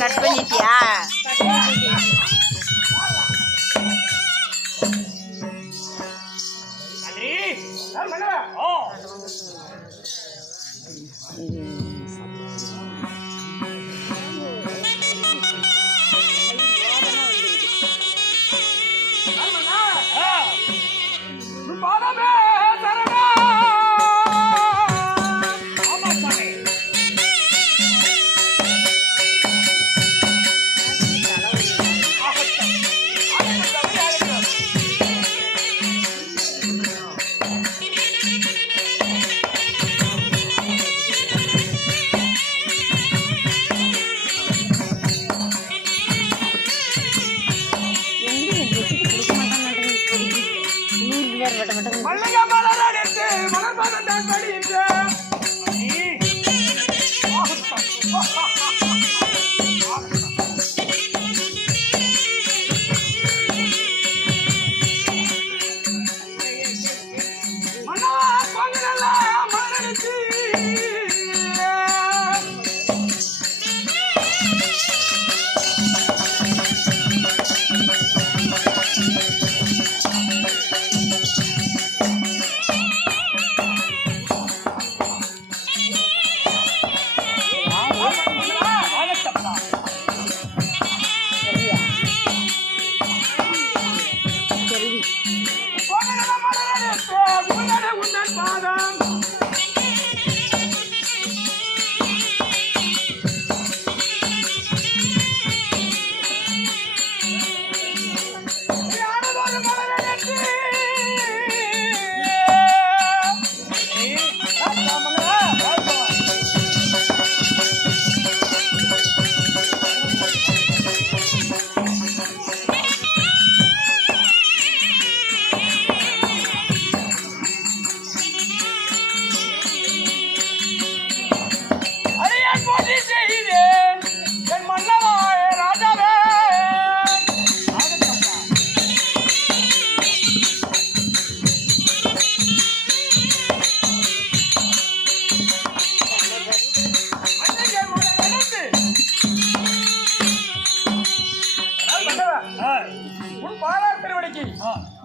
Cut பண்ணிட்டியா?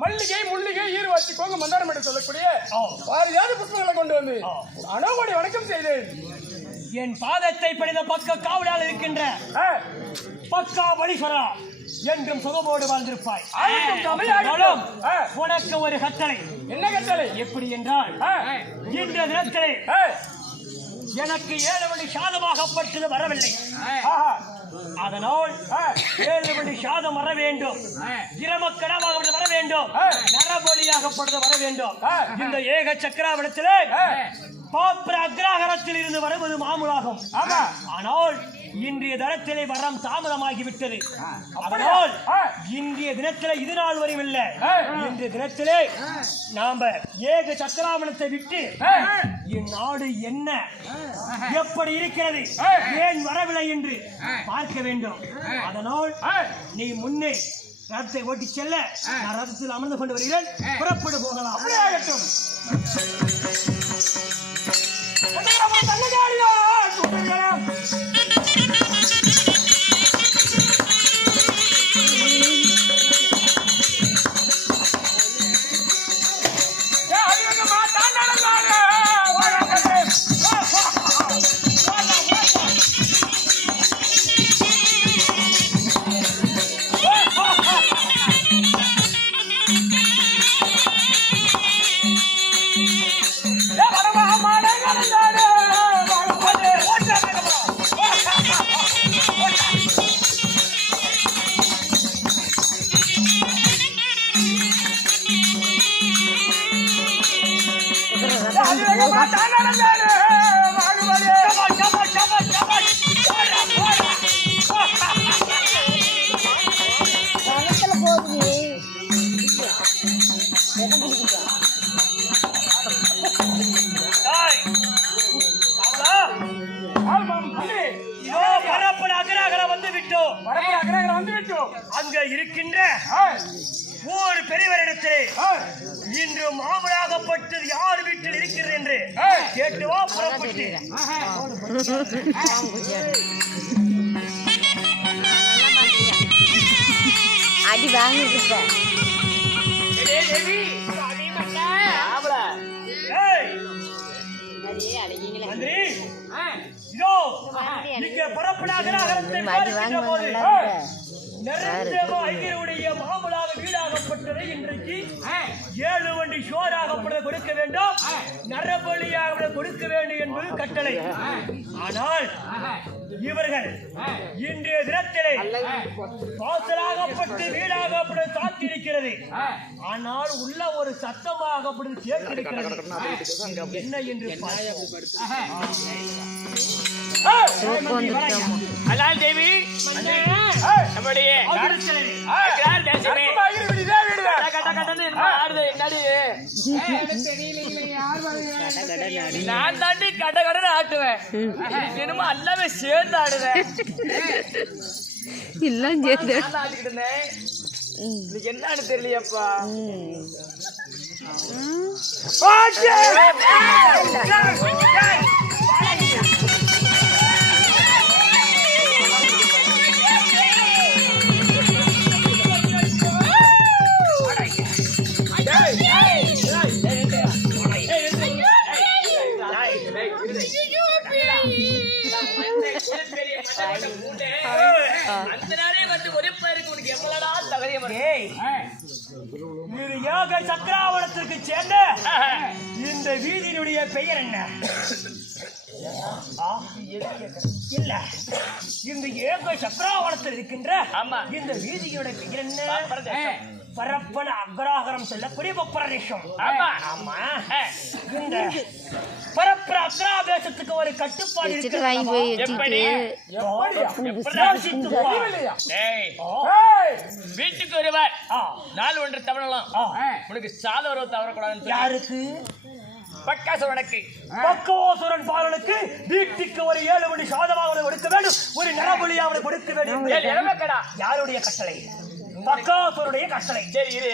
மல்லிகை முள்ளிகை ஈர்வாச்சி கோங்க மந்தாரம் என்று சொல்லக்கூடிய பாரியாத புஷ்பங்களை கொண்டு வந்து அனோகோடி வணக்கம் செய்தேன். என் பாதத்தை படித்த பக்க காவலால் இருக்கின்ற பக்கா பலீஸ்வரா என்றும் சுகமோடு வாழ்ந்திருப்பாய். உனக்கு ஒரு கட்டளை. என்ன கட்டளை? எப்படி என்றால் இன்ற தினத்திலே எனக்கு 7 மணி சாதமாகப்பட்டது வரவில்லை. அதனால் 7 மணி சாதம் வர வேண்டும், இரமக்கடமாக வர வேண்டும், நரபலியாகப்பட்டது வர வேண்டும். இந்த ஏக சக்கராவளத்திலே பாப்ர அக்ராகரத்தில் இருந்து வருவது மாமூலாகும். ஆனால் இன்றைய தினத்திலே வரம் தாமதமாகிவிட்டது. அதனால் இன்றைய தினத்திலே இது நாள் வரையும் இல்லை, இன்றைய தினத்திலே நாம ஏக சக்கராவளத்தை விட்டு இந்நாடு என்ன எப்படி இருக்கிறது, ஏன் வரவில்லை என்று பார்க்க வேண்டும். அதனால் நீ முன்னே ரதத்தை ஓட்டி செல்ல நான் ரதத்தில் அமர்ந்து கொண்டு வருகிறேன். புறப்பட்டு போகலாம். அங்க இருக்கின்ற ஒரு பெரியவரிடத்திலே இன்று மாமனாகப்பட்டது யார் வீட்டில் இருக்கிறது என்று கேட்டு வா புறப்பட்டு அடி வாங்கிட்டு மந்திரி இதோ இங்கே புறப்படாத போது ஐயருடைய மாமலாக வீடாகப்பட்டதை இன்றைக்கு 7 வண்டி சோறாகப்பட்டதை கொடுக்க வேண்டும், நரபலியாக கொடுக்க வேண்டும் என்பது கட்டளை. ஆனால் இவர்கள் இன்றைய தினத்திலே வாசலாகப்பட்டு வீடாகப்பட்டு சாத்திருக்கிறது. ஆனால் உள்ள ஒரு சத்தமாகப்பட்டு கேட்டிருக்கிறது. என்ன என்று தேவி நம்முடைய நான் தாண்டி கட கடன் ஆட்டுவேன், என்னமோ எல்லாமே சேர்ந்து ஆடுவேன். எல்லாம் சேர்ந்து ஆடிக்கிட்டு இருந்தேன், என்னன்னு தெரியலையப்பா. அந்த நாளே வந்து ஒரே பேருக்கு உனக்கு எவ்வளவுடா தகரியம் இது யோக சக்கராவளத்திற்கு சேர்ந்த இந்த வீதியினுடைய பெயர் என்ன? இல்ல, இந்த ஏக சக்கராவளத்தில் இருக்கின்ற இந்த வீதியுடைய பெயர் என்ன? பரப்பன அக்ராகரம் சொல்லக்கூடிய பிரதேசம். ஆமா, இந்த பரப்பன அக்ராதேசத்துக்கு ஒரு கட்டுப்பாடு வீட்டுக்கு ஒருவர் 4 ஒன்று தவறலாம், உனக்கு சால ஒரு தவறக்கூடாது. யாருக்கு? பக்காசுரனுக்கு. பக்காசுரன் பாலனுக்கு வீட்டுக்கு ஒரு 7 மணி சாதமாக கொடுக்க வேண்டும், ஒரு நரபலியாக கொடுக்க வேண்டும். யாருடைய கட்டளை? பக்காசுரனுடைய கட்டளை. சரி இரு,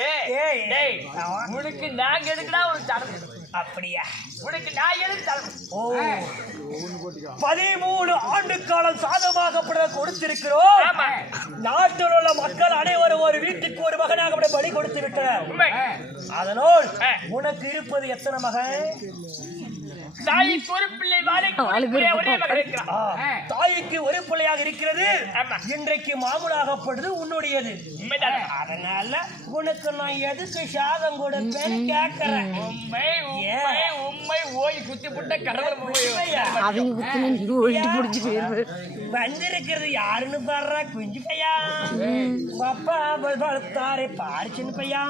உனக்கு நாங்க எதுக்குடா ஒரு தரம்? அப்படியா? உனக்கு நான் எதுக்கு தரம்? 13 ஆண்டு காலம் சாதமாக கொடுத்திருக்கிறோம். நாட்டில் உள்ள மக்கள் அனைவரும் ஒரு வீட்டுக்கு ஒரு மகனாக பலி கொடுத்து விட்டனர். அதனால் உனக்கு இருப்பது எத்தனை மகன்? தாய்க்கு ஒரு பிள்ளை, ஒரே மகன் இருக்கிறான். தாய்க்கு ஒரு பிள்ளையாக இருக்கிறது. இன்றைக்கு மாமூலாகப்படுது உன்னுடையது. அதனால உனக்கு நான் எதுக்கு சாதம் கொடுப்பேன்னு கேட்கிறேன். உண்மை ஓய் குத்தி புட்ட கடவுள் வந்திருக்கிறது யாருன்னு பாடுற? குஞ்சு பையா, பாப்பா வளர்த்தாரே பாரு சின்ன பையா.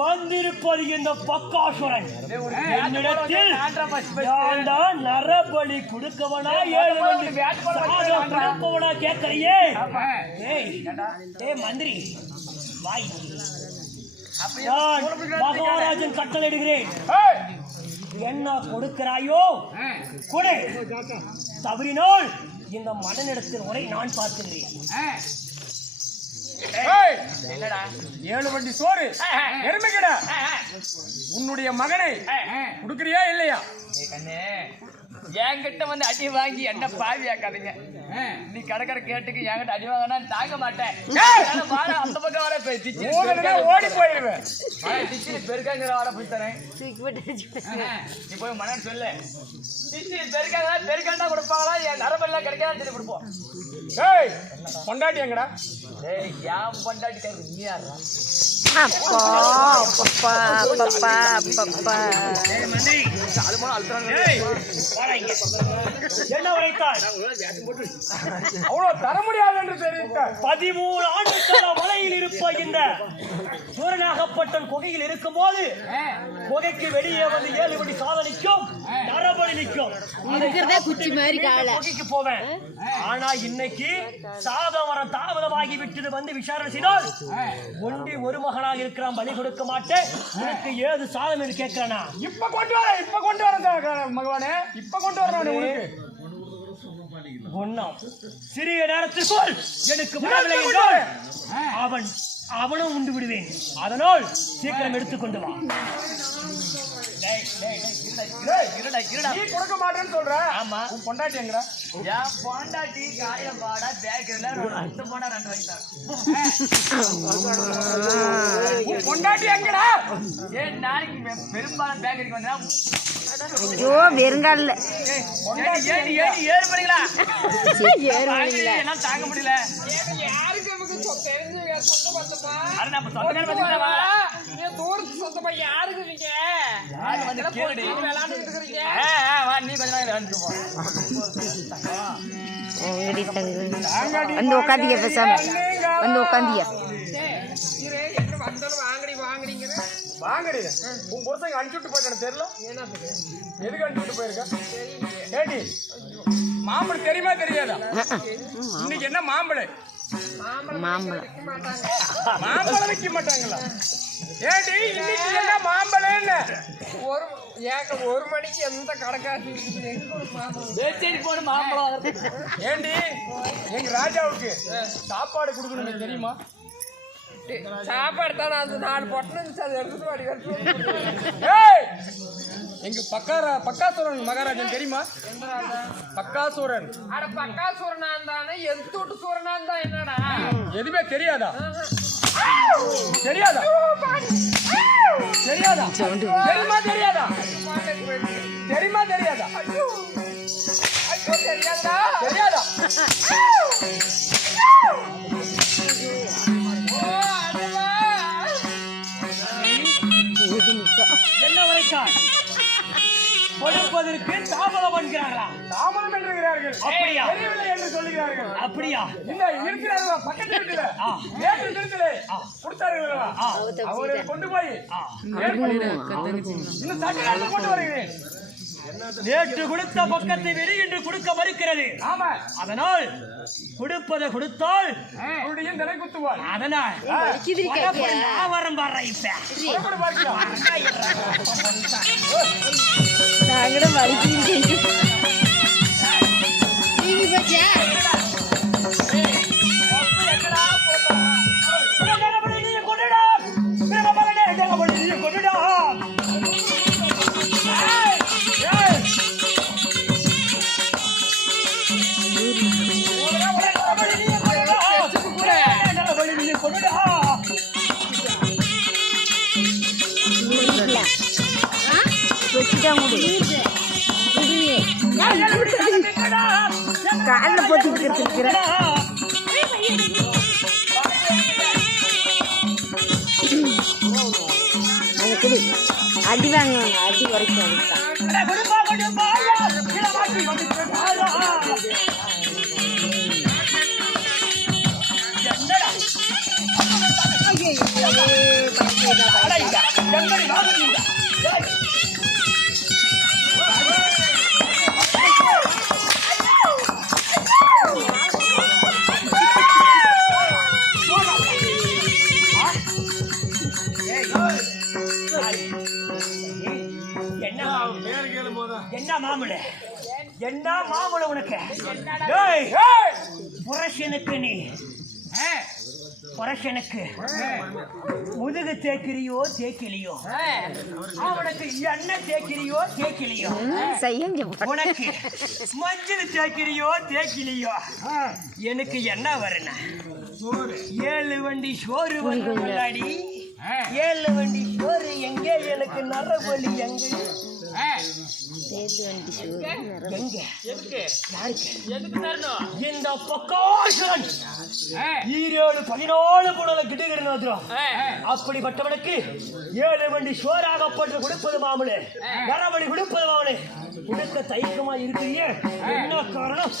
வந்திருப்பது இந்த பக்காசுரன். என்னிடத்தில் நரபலி கொடுக்கவனா 7 மணி சாதம் கொடுப்பவனா கேட்கறியே? மந்திரி வாய், மகாராஜன் கட்டளையிடுகிறேன். என்ன கொடுக்கிறாயோ கொடு, தவறினால் இந்த மன்னனிடத்தில் உரை நான் பார்க்கின்றேன். 7 வண்டி சோறு எருமைக்கடா, உன்னுடைய மகனை கொடுக்கறியா இல்லையா? என்கிட்ட வந்து அடி வாங்கி என்ன பாவியாக்காதீங்க. நீ கடற்கரை கேட்டுக்கு என்கிட்ட அடி வாங்கினா தாங்க மாட்டேன். அந்த பக்கம் வர ஓடி போயிடுவேன். பெருக்காங்கிற வாட போய் தரேன். நீ போய் மனன்னு சொல்லு, பெருக்காங்க பெருக்காண்டா கொடுப்பாங்களா, என் நரம்பெல்லாம் கிடைக்காதான் சொல்லி கொடுப்போம். பொண்டாட்டி எங்கடா? ஏன் பொண்டாட்டி கேட்கு நீ யாரா? என்ன உரைத்தாய்? அவ்வளவு தர முடியாது என்று தெரிவித்த 13 ஆண்டுகால மலையில் இருப்ப இந்த சூரனாகப்பட்டன் குகையில் இருக்கும் போது குகைக்கு வெளியே வந்து 7 மணி சாதனிக்கும் நரபலி நிற்கும். குச்சி மாதிரி குகைக்கு போவேன். ஆனா இன்னைக்கு சாதம் வர தாமதமாகி விட்டது. வந்து விசாரணை செய்தால் ஒண்டி ஒரு மகனாக இருக்கிறான், பலி கொடுக்க மாட்டேன். உனக்கு ஏது சாதம் என்று கேட்கிறானா? இப்ப கொண்டு வர மகவானே, இப்ப கொண்டு வரணும். உனக்கு ஒண்ணாம் சிறிய நேரத்திற்குள் எனக்கு வரவில்லை என்றால் அவன் அவனும் உண்டு விடுவேன். அதனால் சீக்கிரம் எடுத்துக்கொண்டு வா. நீ கொடுக்க மாட்டேன்னு சொல்ற. ஆமா. உன் பொண்டாட்டி எங்கடா? என் பொண்டாட்டி காயப்பாடா பேக்கரியில 2 போனா 2 வாங்கிட்டான். உன் பொண்டாட்டி எங்கடா? ஏன் நாளைக்கு பெரும்பாலும் பேக்கரிக்கு வந்தா ஐயோ வெறுங்கால ஏறி மணிங்களா எல்லாம் தாங்க முடியல. யாருக்கு நமக்கு தெரிஞ்சு சொந்த பந்தமா? அरे நம்ம சொந்தக்கார பத்திங்களா வாடா. நீ தூரத்து சொந்தமா யாருக்கு நீங்க? யாரு வந்து கேளுடி. விளையாண்டுட்டு இருக்கீங்க. வா நீ கொஞ்ச நேரம் விளையாண்டு போ. வந்து உட்காந்திய பேசாம வந்து உட்காந்திய என்ன வந்தாலும் வாங்கடிங்கிற வாங்கடி. உன் புருஷங்க அனுப்பிச்சுட்டு போயிட்டு தெரியல. எதுக்கு அனுப்பிச்சுட்டு போயிருக்க? ஏடி மாம்பழம் தெரியுமா தெரியாதா? இன்னைக்கு என்ன மாம்பழம்? மாம்பழம் மாம்பழம் வைக்க மாட்டாங்களா? ஏடி இன்னைக்கு என்ன மாம்பழம்? ஒரு மணிக்கு எந்த கடைக்காசி போன மாம்பழம். ஏண்டி எங்க ராஜாவுக்கு சாப்பாடு கொடுக்கணும் தெரியுமா? சாப்பாடு தானே அந்த 4 பொட்டணம் எடுத்துட்டு எங்க பக்காசூரன் மகாராஜன் தெரியுமா? பக்காசூரன். அட பக்காசூரனா இருந்தானே எதுட்டு சூரனா இருந்தா என்னடா? எதுவுமே தெரியாதா? தெரியாதா? தெரியாதா? தெரியுமா தெரியாதா? தெரியுமா தெரியாதா? ஐயோ தெரியாதா? தெரியாதா? என்ன உரைக்கார் கொடுப்பதற்கு தாமதம் என்கிறார்களா? தாமதம் என்கிறார்கள். அப்படியா? தெரியவில்லை என்று சொல்லுகிறார்கள். அப்படியா? இல்ல இருக்கிறார்களா? பக்கத்துல இருக்குல்ல. நேற்று நிறுத்தலே கொடுத்தார்களா? அவரை கொண்டு போய் இன்னும் சட்டநாட்டு கொண்டு வருகிறேன். நேற்று கொடுத்த பக்கத்தை விட இன்று கொடுக்க மறுக்கிறது. ஆமா. அதனால் கொடுப்பதை கொடுத்தால் அவருடைய தலை குத்துவார். அதனால் வரம் பாரு இப்ப நாங்களும் வலிக்கிறீங்க காலில் போட்டுக்கிட்டு இருக்கிற அடி வாங்குவாங்க. அடி வரைக்கும் என்ன மாமூல என்ன மாமூல உனக்கு? புரஷனுக்கு நீ புரஷனுக்கு முதுகு தேக்கிறியோ தேக்கிலியோ, அவனுக்கு எண்ணெய் தேக்கிறியோ தேக்கிலியோ, உனக்கு மஞ்சள் தேக்கிறியோ தேக்கிலியோ, எனக்கு என்ன வரணும்? 7 வண்டி சோறு வரடி. 7 வண்டி சோறு எங்கே? எனக்கு நரபலி எங்கே? இந்த பக்காசன் 14 புடலை கிட்டுகிறோம். அப்படிப்பட்டவனுக்கு 7 வண்டி சோறாகப்பட்டு கொடுப்பது மாமூலே, நரபலி கொடுப்பது மாமூலே. கொடுக்க தயக்கமா இருக்கிறீங்க, என்ன காரணம்?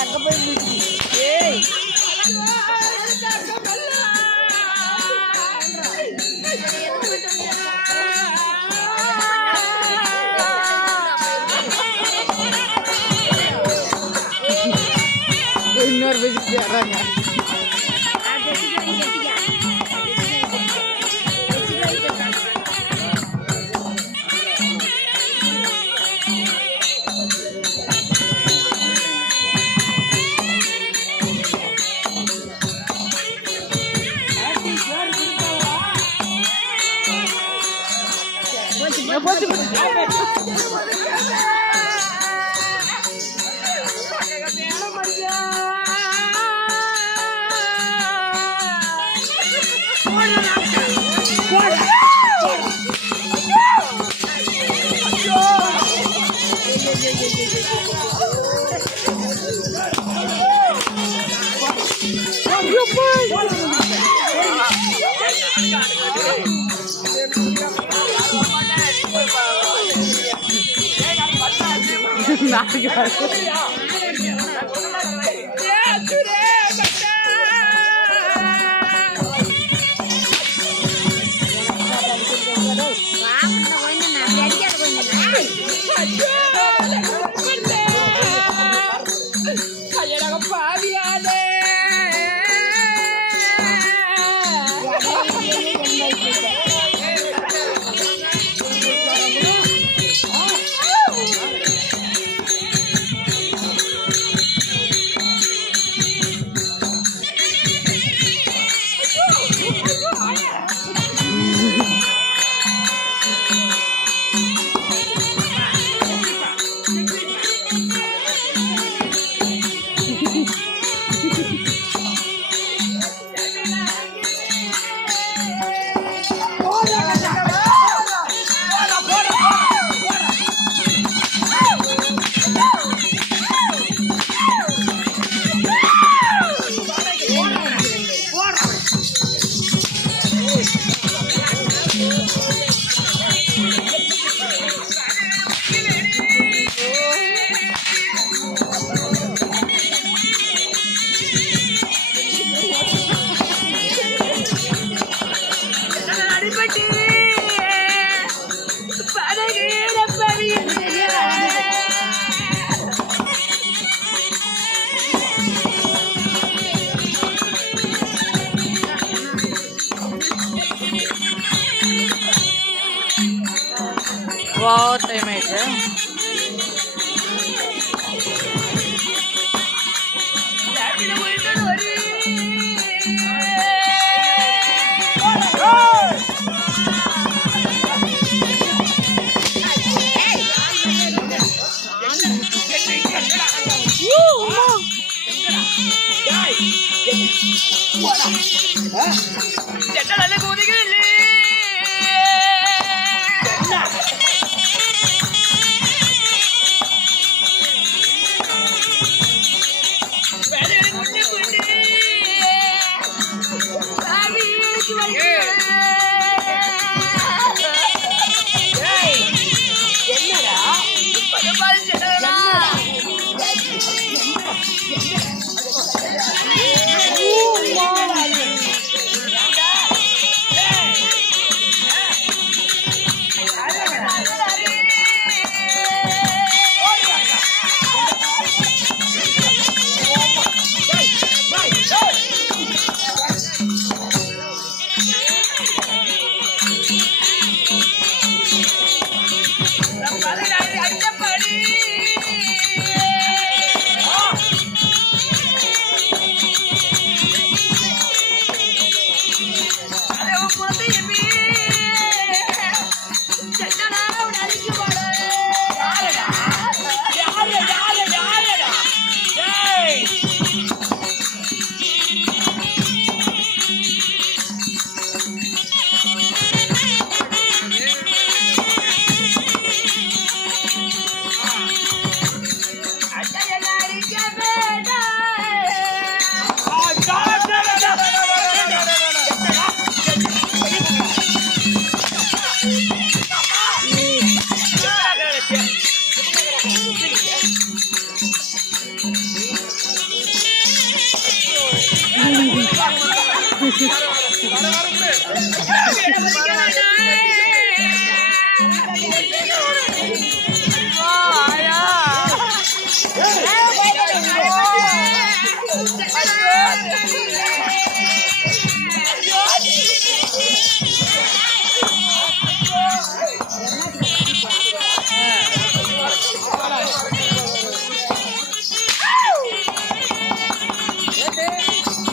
அங்க போய் முடிச்சு ஏய் இன்னொரு பேசிட்டு வர்றாங்க बहुत टाइम है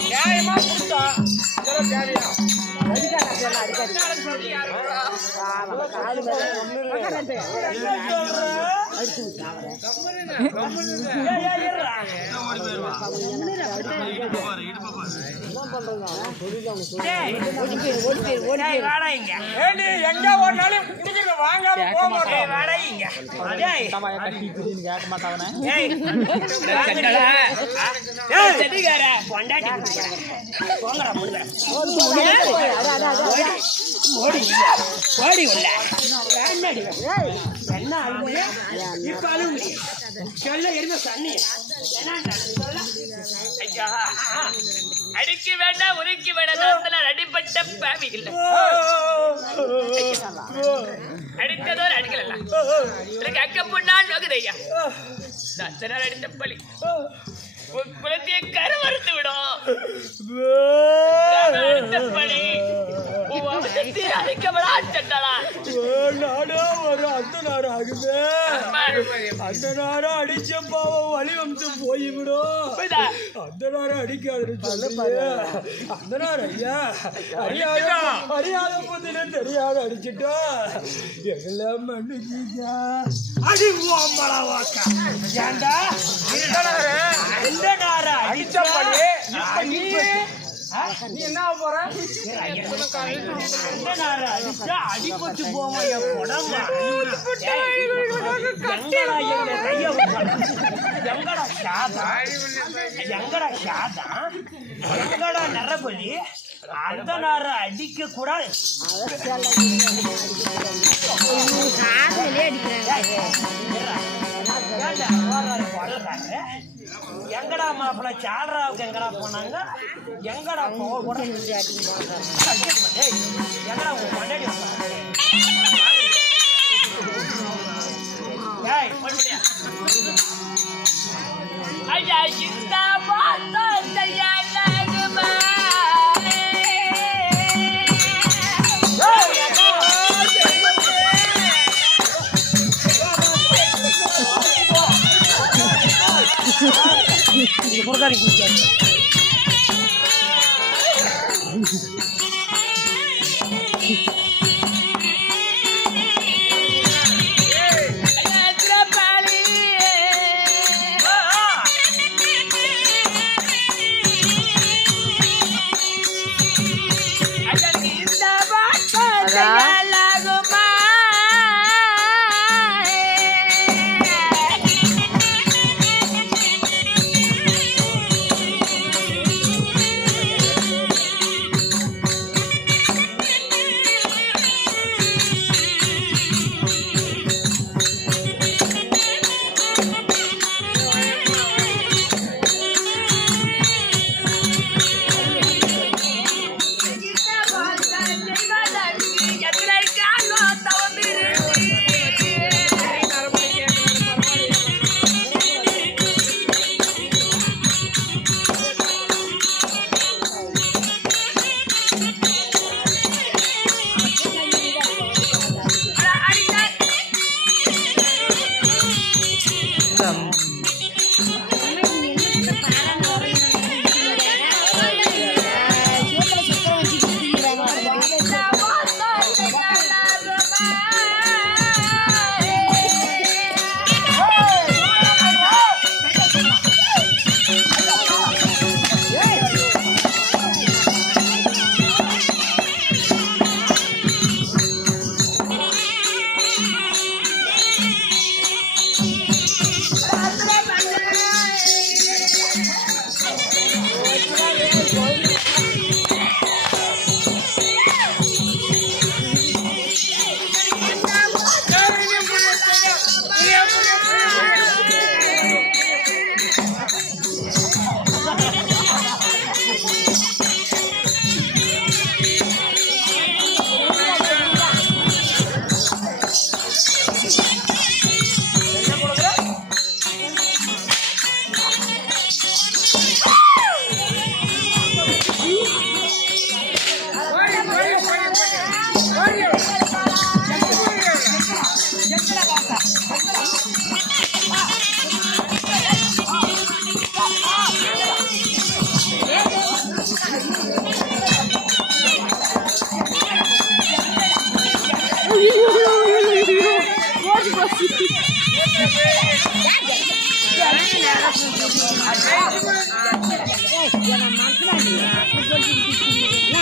நியாயமா கொடுத்தா இதெல்லாம் தேவையா? ஏண்டி எங்க ஓடினாலும் குடிக்கிற வாங்காம போக மாட்டோம். அடிக்க வேண்டாம் உருக்கி வேண்டாம் அடிப்பட்ட பாவி இல்லை அடித்ததோர் அடிக்கல எனக்கு அக்க பொண்ணான் நோக்குதையா அடித்த பழி குலத்தையை கரு மறுத்து விடும் பழி அடிக்கப்படா சட்டாளா நாடா ஒரு அந்த நேரம் ஆகுது அந்த நேரம் அடிச்ச பாவம் வழி வந்து போய்விடும் அந்த நேரம் அடிக்காது அந்த நேரம் ஐயா அறியாத புதின தெரியாத அடிச்சுட்டா எல்லாம் மன்னிச்சா அடி வாக்கா ஏண்டா எந்த நேரம் அடிச்ச பழி நீ என்ன போற? அடிபட்டு போவோம் எங்கடா நரபலி அந்த நேரம் அடிக்க கூடாது எங்கடா மாப்பிள்ள சாலராவுக்கு எங்கடா போனாங்க எங்கடா போட எங்கடா உங்க கொண்டாடி ஐயா இந்த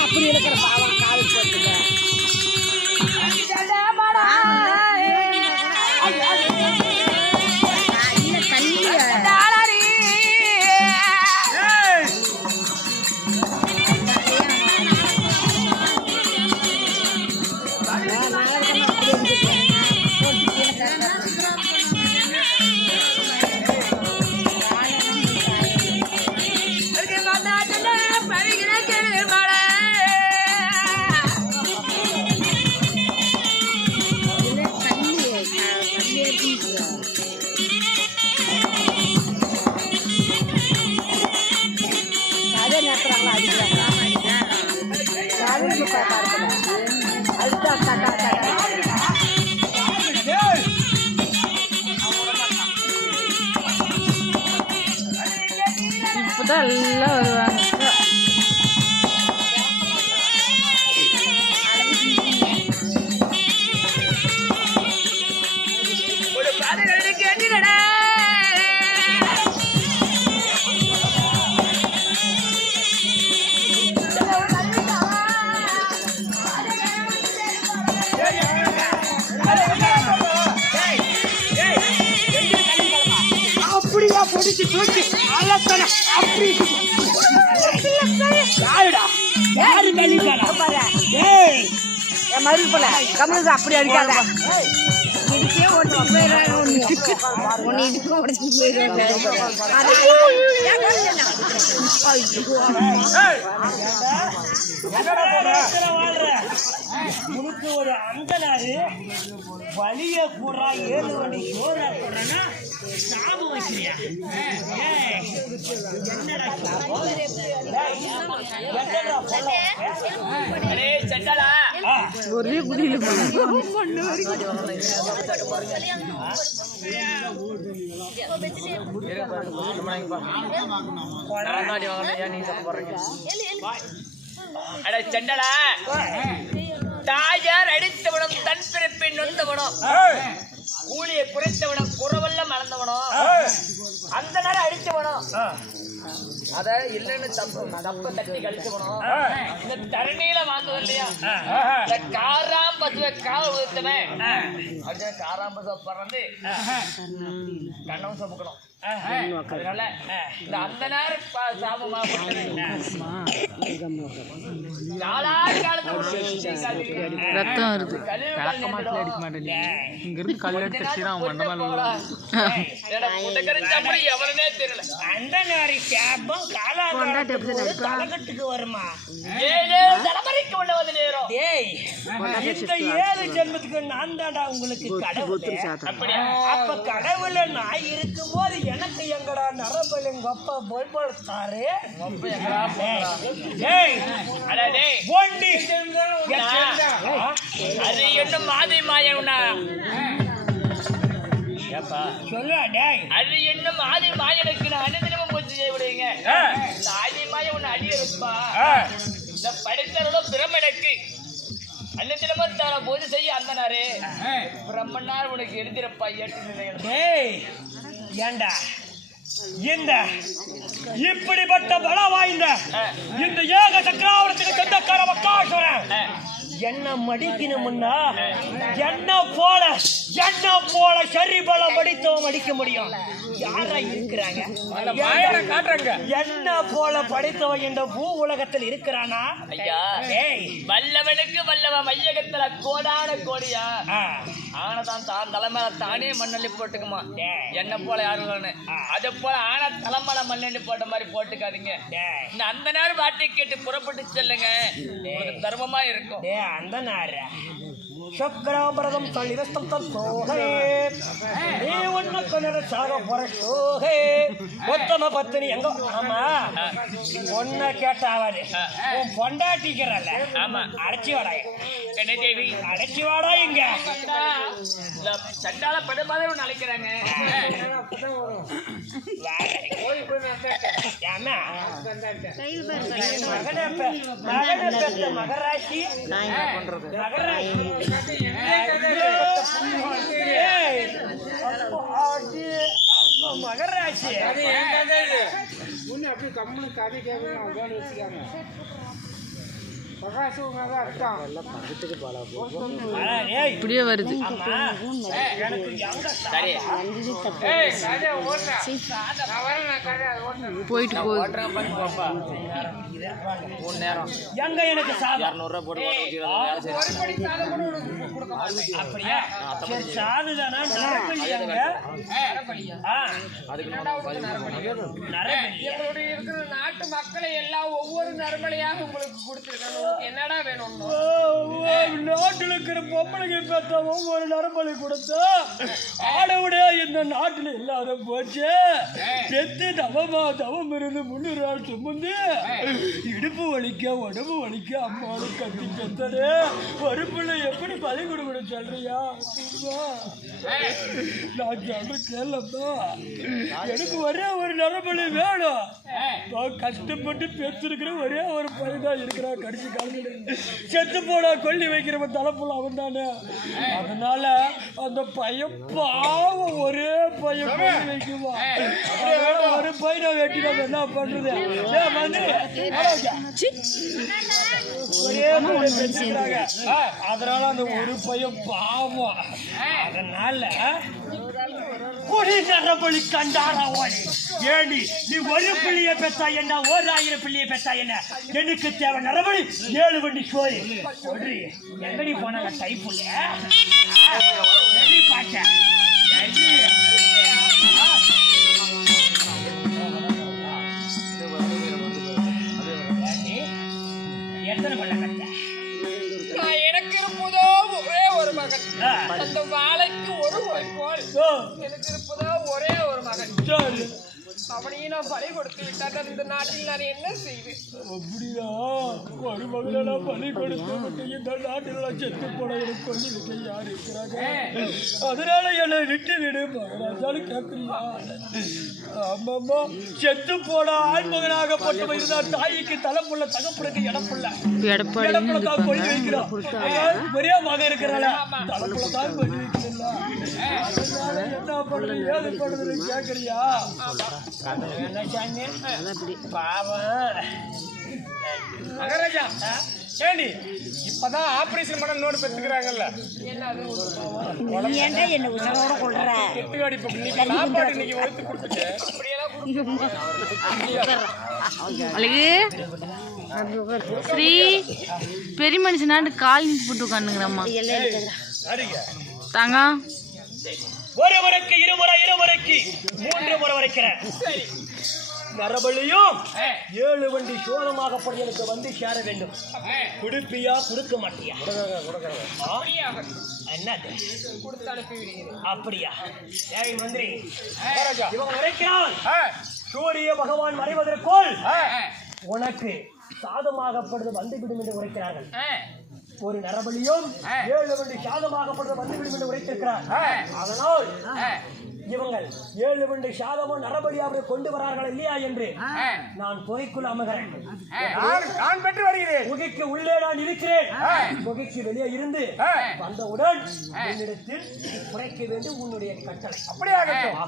அப்படி இருக்கிற பாவம் காது போட்டுக்க இப்பதான் எல்லாம் வருவாங்க அப்படியா பொடிச்சு போச்சு அல்லத்தன அப்படி யாருடா யாரு கலிக்காரா பாரு ஏய் ஏ மறு போல கமலு அப்படி அடிக்காத இதுக்கே ஓடி போயிராங்க ஒன்னு இதுக்கு ஓடி போயிராங்க உனக்கு ஒரு அந்தனாரு வலிய கூடா 7 வண்டி சோறா போடுறேன்னா சாபம் வைக்கிறியா? என்னடா ஒரே குடியில செண்டலா தாயார் அடித்தவனும் தன் பிறப்பின் நொந்தவனும் கூலியை குறைத்தவனும் குறவல்ல மறந்தவனும் அந்த நேரம் அடித்தவனும் அத இல்லன்னு தப்ப தட்டி கழிச்சவனும் இந்த தரணியில வாழ்ந்தது இல்லையா இந்த காராம் பசுவை காவல் உயர்த்தவன் அப்படின்னா காராம் பசுவை பறந்து கண்ணம் சமைக்கணும். அதனால இந்த அந்த நேரம் சாபமா ரத்தம் வருது அடிக்க மாட்டேன் இங்க இருந்து கல் எடுத்து எவருனே தெரியல அந்த நேரி சாபம் காலாகட்டுக்கு வருமா? 7 தலைமுறைக்கு உள்ள வந்து நேரம். டேய் இந்த 7 ஜென்மத்துக்கு நான் தான்டா உங்களுக்கு கடவுள். அப்ப கடவுள நான் இருக்கும்போது எனக்கு எங்கடா நரபல் எங்க அப்பா போல்படுத்தாரு. அது என்ன மாதிரி மாயம்னா சொல்லு டேய் அது என்ன மாதிரி மாயனுக்கு நான் அனுதினமும் பூஜை செய்ய விடுவீங்க. இந்த ஆதி மாயம் ஒண்ணு அடி இருப்பா இந்த படித்தரோட பிரம்மனுக்கு அன்னதினமும் தான பூஜை செய்ய அந்தனாரு பிரம்மனார் உனக்கு எழுதிருப்பா 8 நிலைகள். டேய் ஏண்டா இந்த இப்படிப்பட்ட பல வாய்ந்த இந்த ஏக சக்கராவரத்துக்கு சொந்தக்கார மக்காசுரன் என்ன மடிக்கணும்னா என்ன போல சரி பலம் படித்தவன் அடிக்க முடியும். யாரா இருக்கிறாங்க என்ன போல படித்தவன் என்ற பூ உலகத்தில் இருக்கிறானா? ஐயா வல்லவனுக்கு வல்லவன் மையகத்துல கோடான கோடியா ஆனதான் தான் தலைமையில தானே மண்ணள்ளி போட்டுக்குமா. என்ன போல யாரும் அது போல ஆன தலைமையில மண்ணள்ளி போட்ட மாதிரி போட்டுக்காதீங்க. இந்த அந்த நேரம் வார்த்தை கேட்டு புறப்பட்டு செல்லுங்க, தர்மமா இருக்கும். அந்த நேரம் சக்கராபரதம் தள்ளிரஸ்தம் தோகே நீ ஒன்ன கொண்டர சாக போற சோகே மொத்தம பத்தினி எங்க ஆமா ஒன்ன கேட்டாவது உன் பொண்டாட்டிக்கிறல்ல ஆமா அடைச்சி வாடா என்ன தேவி அடைச்சி வாடா இங்க சண்டால படுபாதை ஒன்று அழைக்கிறாங்க. மகராசி மகராசி ஆச்சு முன்ன அப்படியே கம்முன்னு கதை கேட்கணும் அவங்க வச்சுக்காங்க பிரகாசமாக இருக்கான் இப்படியே வருது போயிட்டு எங்க எனக்கு சாதம் அப்படியா சரி சாதுதானா இருக்கிற நாட்டு மக்களை எல்லாம் ஒவ்வொரு நரம்பலையாக உங்களுக்கு கொடுத்துருக்காங்க. என்னடா வேணும்? நாட்டில் இருக்கிற பொம்பளைக்கு பார்த்தா ஒவ்வொரு நரம்பலி கொடுத்தா ஆடவுடைய இந்த நாட்டில் இல்லாத போச்சு. பெத்து தவம் இருந்து 300 நாள் சுமந்து இடுப்பு வலிக்க உடம்பு வலிக்க அம்மாவோட கத்தி பெத்தது ஒரு பிள்ளை எப்படி பலி கொடுக்கணும் சொல்றியா? நான் சொல்ற கேளப்பா, எனக்கு ஒரே ஒரு நரம்பலி வேணும். கஷ்டப்பட்டு பெற்றிருக்கிற ஒரே ஒரு பையன் தான் இருக்கிறான். கடைசி காலத்தில் செத்து போனா கொல்லி வைக்கிறவன் தலைப்புல அவன் தானே. அதனால அந்த பையன் பாவம் ஒரே பையன் கொல்லி வைக்குவான். ஒரு பையனை வெட்டி நம்ம என்ன பண்றது? ஒரே பையன் பெற்றுக்கிறாங்க. அதனால அந்த ஒரு பையன் பாவம். அதனால நரபலி கண்டாரா ஓடி ஏண்டி நீ ஒரு பிள்ளைய பெற்றா என்ன 1000 பிள்ளைய பெற்றா என்ன? எனக்கு தேவை நரபலி 7 வண்டி சோறு. எங்கடி போனாங்க டைப்புல பாட்ட எத்தனை பண்ண கட்ட? எனக்கு இருப்பதோ ஒரே ஒரு மகன். அந்த வாழைக்கு ஒரு வைக்கோல். எனக்கு இருப்பதோ ஒரே ஒரு மகன். அவனையும் நான் பலி கொடுத்து விட்டால் இந்த நாட்டில் நான் என்ன செய்வேன்? அப்படியா? ஒரு மகளை நான் பலி கொடுத்து இந்த நாட்டில் நான் செத்து போன எனக்கு கொண்டு விட்டு யார் இருக்கிறாங்க? அதனால என்னை விட்டு விடு மகனாச்சாலும் கேட்குறியா? ஆமாம்மா, செத்து போன ஆண்மகனாகப்பட்டவன் இருந்தால் தாய்க்கு தலைப்புள்ள தகப்புளுக்கு இடப்புள்ள தான் கொண்டு வைக்கிறான். ஒரே மகன் இருக்கிறாள், தலைப்புள்ள தான் கொண்டு வைக்கிறா. அதனால என்ன பண்றது ஏது பண்றதுன்னு கேட்குறியா? மகாராஜா, ஏண்டி இப்பதான் ஆபரேஷன் பண்ண நோடு பெற்றுக்கிறாங்கல்ல, என்ன உசரோட கொள்ற எட்டுக்காடி சாப்பாடு இன்னைக்கு வகுத்து கொடுத்துட்டு அழகு ஸ்ரீ பெரிய மனுஷனாண்டு கால் நீச்சு போட்டு உட்காந்துங்கிறம்மா தாங்க. ஒரு முறைக்கு இருமுறைக்கு 3 முறை வரைக்கிறேன். நரபலியும் 7 வண்டி சோழமாகப்படி எனக்கு வந்து சேர வேண்டும். குடுப்பியா கொடுக்க மாட்டியா? என்னது கொடுத்து அனுப்பி விடுகிறேன். அப்படியா? ஏய் மந்திரி, இவங்க வரைக்கிறான். சூரிய பகவான் மறைவதற்குள் உனக்கு சாதமாகப்படுது வந்துவிடும் என்று உரைக்கிறார்கள். ஒரு நரபலியும் 7 வண்டி சாதமாகப்படுது வந்துவிடும் என்று உரைத்திருக்கிறார். அதனால் இவங்கள் 7 வண்டி சாதமும் நரபலியாக கொண்டு வரார்கள் இல்லையா என்று நான் குகைக்குள் அமர்கிறேன். நான் பெற்று வருகிறேன். குகைக்கு உள்ளே நான் இருக்கிறேன். குகைக்கு வெளியே இருந்து வந்தவுடன் என்னிடத்தில் குறைக்க வேண்டும் உன்னுடைய கட்டளை. அப்படியாகட்டும்.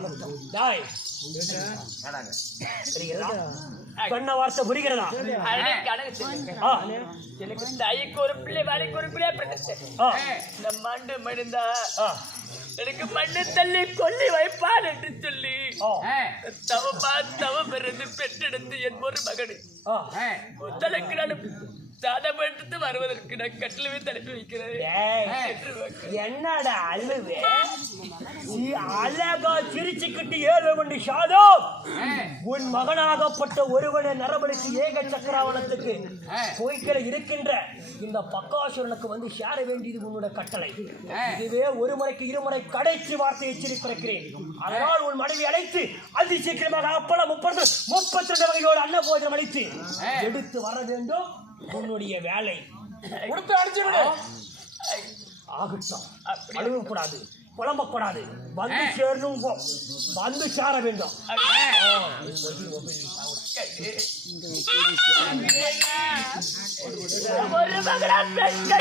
சொன்ன வார்த்தை புரிகிறதா? எனக்கு தாய்க்கு ஒரு பிள்ளை வாழைக்கு ஒரு பிள்ளை இந்த மண்டு மணிந்தா எனக்கு மண்ணு தள்ளி கொல்லி வைப்பான் என்று சொல்லி தவம் இருந்து பெற்றெடுத்து என் ஒரு மகனை முதலுக்கு நான் சாதம் எடுத்து வருவதற்கு நான் கட்டிலவே தடுத்து வைக்கிறேன். என்னடா அழுவே? அழகா சிரிச்சுக்கிட்டு 7 வண்டி சாதம் உன் மகனாகப்பட்ட ஒருவனை நரபலிக்கு ஏக சக்கராவணத்துக்கு கோய்களை இருக்கின்ற இந்த பக்காசுரனுக்கு வந்து சேர வேண்டியது உன்னோட கட்டளை. இதுவே 1 முறைக்கு 2 முறை கடைசி வார்த்தை எச்சரிக்கிறேன். அதனால் உன் மனைவி அழைத்து அதி சீக்கிரமாக அப்பளம் 32 வகையோடு அன்ன போஜனம் அளித்து எடுத்து வர வேண்டும். உன்னுடைய வேலை கொடுத்து அடிச்சுவிடு. ஆகட்டும். அழுகக்கூடாது, புலம்பக்கூடாது. வந்து சேரணும், வந்து சேர வேண்டும். ஒரு மகனா பெற்ற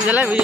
இதெல்லாம்